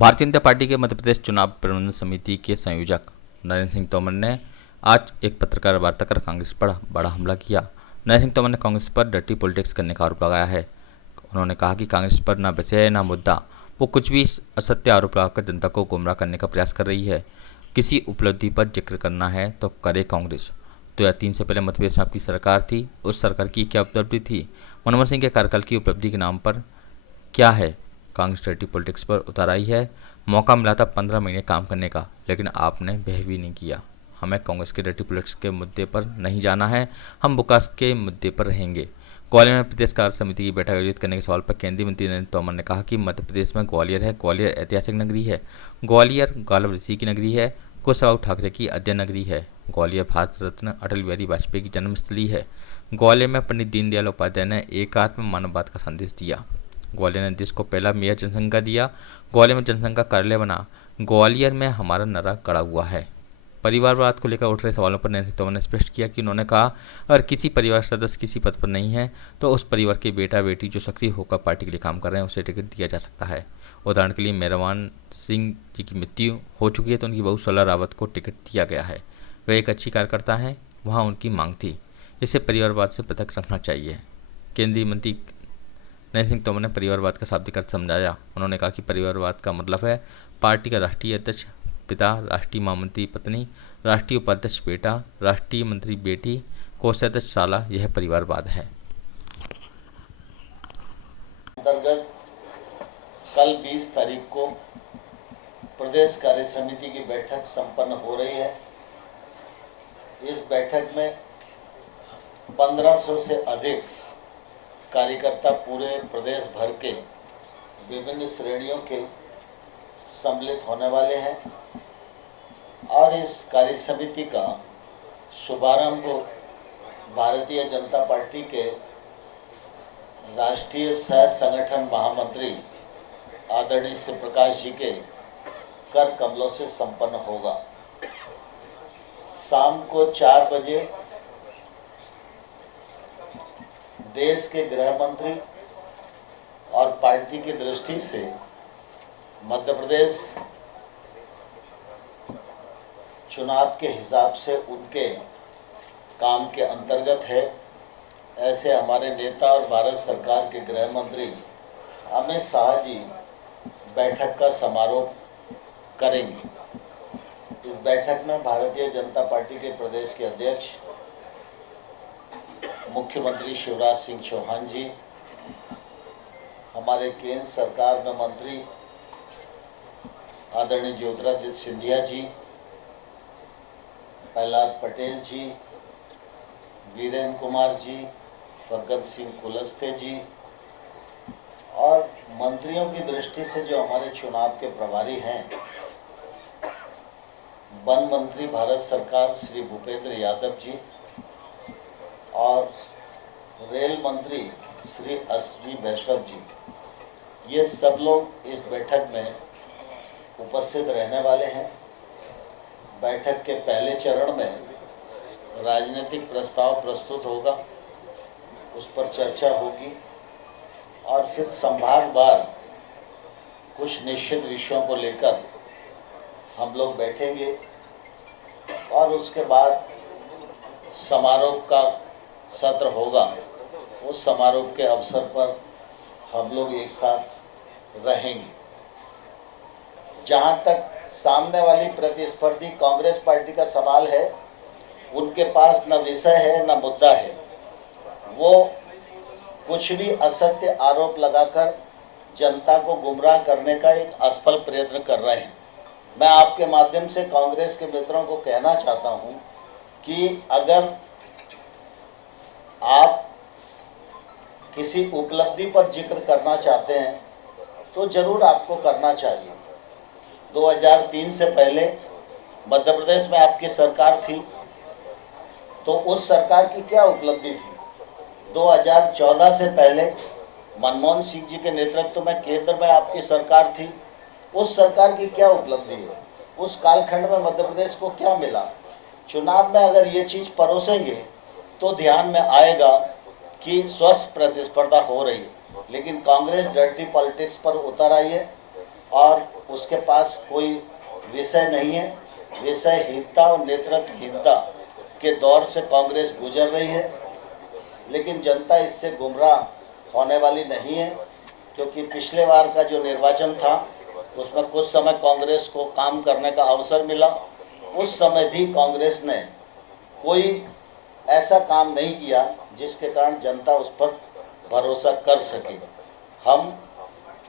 Bharatiya Janata party के मध्य प्रदेश चुनाव प्रबंधन समिति के संयोजक नरेंद्र सिंह तोमर ने आज एक पत्रकार वार्ता कर कांग्रेस पर बड़ा हमला किया। नरेंद्र सिंह तोमर ने कांग्रेस पर डर्टी पॉलिटिक्स करने का आरोप लगाया है। उन्होंने कहा कि कांग्रेस पर न विषय न मुद्दा, वो कुछ भी असत्य आरोप लगाकर जनता को गुमराह करने का प्रयास कर रही है। किसी उपलब्धि पर जिक्र करना है तो करे कांग्रेस। 2003 से पहले मध्य प्रदेश में आपकी सरकार थी, उस सरकार की क्या उपलब्धि थी? मनमोहन सिंह के कार्यकाल की उपलब्धि के नाम पर क्या है? कांग्रेस डर्टी पॉलिटिक्स पर उतर आई है। मौका मिला था 15 महीने काम करने का, लेकिन आपने वह भी नहीं किया। हमें कांग्रेस के डर्टी पॉलिटिक्स के मुद्दे पर नहीं जाना है, हम विकास के मुद्दे पर रहेंगे। ग्वालियर में प्रदेश कार्य समिति की बैठक आयोजित करने के सवाल पर केंद्रीय मंत्री नरेंद्र तोमर ने कहा कि मध्य प्रदेश में ग्वालियर है, ग्वालियर ऐतिहासिक नगरी है, ग्वालियर गालब ऋषि की नगरी है, कुशवाहा ठाकरे की अध्ययन नगरी है, ग्वालियर भारत रत्न अटल बिहारी वाजपेयी की जन्मस्थली है। ग्वालियर में पंडित दीनदयाल उपाध्याय ने एकात्म मानववाद का संदेश दिया। ग्वालियर ने देश को पहला मेयर जनसंघ का दिया। ग्वालियर में जनसंघ का कार्यालय बना। ग्वालियर में हमारा नारा गड़ा हुआ है। परिवारवाद को लेकर उठ रहे सवालों पर नरेंद्र तोमर ने स्पष्ट किया कि उन्होंने कहा, अगर किसी परिवार सदस्य किसी पद पर नहीं है तो उस परिवार के बेटा बेटी जो सक्रिय होकर पार्टी के लिए काम कर रहे हैं उसे टिकट दिया जा सकता है। उदाहरण के लिए मेहरबान सिंह जी की मृत्यु हो चुकी है तो उनकी बहू शोला रावत को टिकट दिया गया है। वह एक अच्छी कार्यकर्ता है, वहाँ उनकी मांग थी। इसे परिवारवाद से पृथक रखना चाहिए। केंद्रीय मंत्री नरेंद्र सिंह तोमर ने परिवारवाद का शाब्दिक अर्थ समझाया। उन्होंने कहा कि परिवारवाद का मतलब है पार्टी का राष्ट्रीय अध्यक्ष पिता, राष्ट्रीय महामंत्री पत्नी, राष्ट्रीय उपाध्यक्ष बेटा, राष्ट्रीय मंत्री बेटी, कोषाध्यक्ष साला, यह परिवारवाद है। अंतर्गत कल 20 तारीख को प्रदेश कार्य समिति की बैठक संपन्न हो रही है। इस बैठक में 1500 से अधिक कार्यकर्ता पूरे प्रदेश भर के विभिन्न श्रेणियों के सम्मिलित होने वाले हैं और इस कार्य समिति का शुभारंभ भारतीय जनता पार्टी के राष्ट्रीय सह संगठन महामंत्री आदरणीय श्री प्रकाश जी के कर कमलों से संपन्न होगा। शाम को 4 बजे देश के गृह मंत्री और पार्टी की दृष्टि से मध्य प्रदेश चुनाव के हिसाब से उनके काम के अंतर्गत है, ऐसे हमारे नेता और भारत सरकार के गृह मंत्री अमित शाह जी बैठक का समारोह करेंगे। इस बैठक में भारतीय जनता पार्टी के प्रदेश के अध्यक्ष मुख्यमंत्री शिवराज सिंह चौहान जी, हमारे केंद्र सरकार में मंत्री आदरणीय ज्योतिरादित्य सिंधिया जी, प्रहलाद पटेल जी, वीरेंद्र कुमार जी, फग्गन सिंह कुलस्ते जी और मंत्रियों की दृष्टि से जो हमारे चुनाव के प्रभारी हैं, वन मंत्री भारत सरकार श्री भूपेंद्र यादव जी और रेल मंत्री श्री अश्विनी वैष्णव जी, ये सब लोग इस बैठक में उपस्थित रहने वाले हैं। बैठक के पहले चरण में राजनीतिक प्रस्ताव प्रस्तुत होगा, उस पर चर्चा होगी और फिर संभागवार कुछ निश्चित विषयों को लेकर हम लोग बैठेंगे और उसके बाद समारोह का सत्र होगा। उस समारोह के अवसर पर हम लोग एक साथ रहेंगे। जहाँ तक सामने वाली प्रतिस्पर्धी कांग्रेस पार्टी का सवाल है, उनके पास न विषय है न मुद्दा है। वो कुछ भी असत्य आरोप लगाकर जनता को गुमराह करने का एक असफल प्रयत्न कर रहे हैं। मैं आपके माध्यम से कांग्रेस के मित्रों को कहना चाहता हूं कि अगर आप किसी उपलब्धि पर जिक्र करना चाहते हैं तो जरूर आपको करना चाहिए। 2003 से पहले मध्य प्रदेश में आपकी सरकार थी, तो उस सरकार की क्या उपलब्धि थी? 2014 से पहले मनमोहन सिंह जी के नेतृत्व में केंद्र में आपकी सरकार थी, उस सरकार की क्या उपलब्धि है? उस कालखंड में मध्य प्रदेश को क्या मिला? चुनाव में अगर ये चीज़ परोसेंगे तो ध्यान में आएगा कि स्वस्थ प्रतिस्पर्धा हो रही है, लेकिन कांग्रेस डर्टी पॉलिटिक्स पर उतर आई है। और उसके पास कोई विषय नहीं है। विषयहीनता और नेतृत्वहीनता के दौर से कांग्रेस गुजर रही है, लेकिन जनता इससे गुमराह होने वाली नहीं है, क्योंकि पिछले बार का जो निर्वाचन था उसमें कुछ समय कांग्रेस को काम करने का अवसर मिला। उस समय भी कांग्रेस ने कोई ऐसा काम नहीं किया जिसके कारण जनता उस पर भरोसा कर सके। हम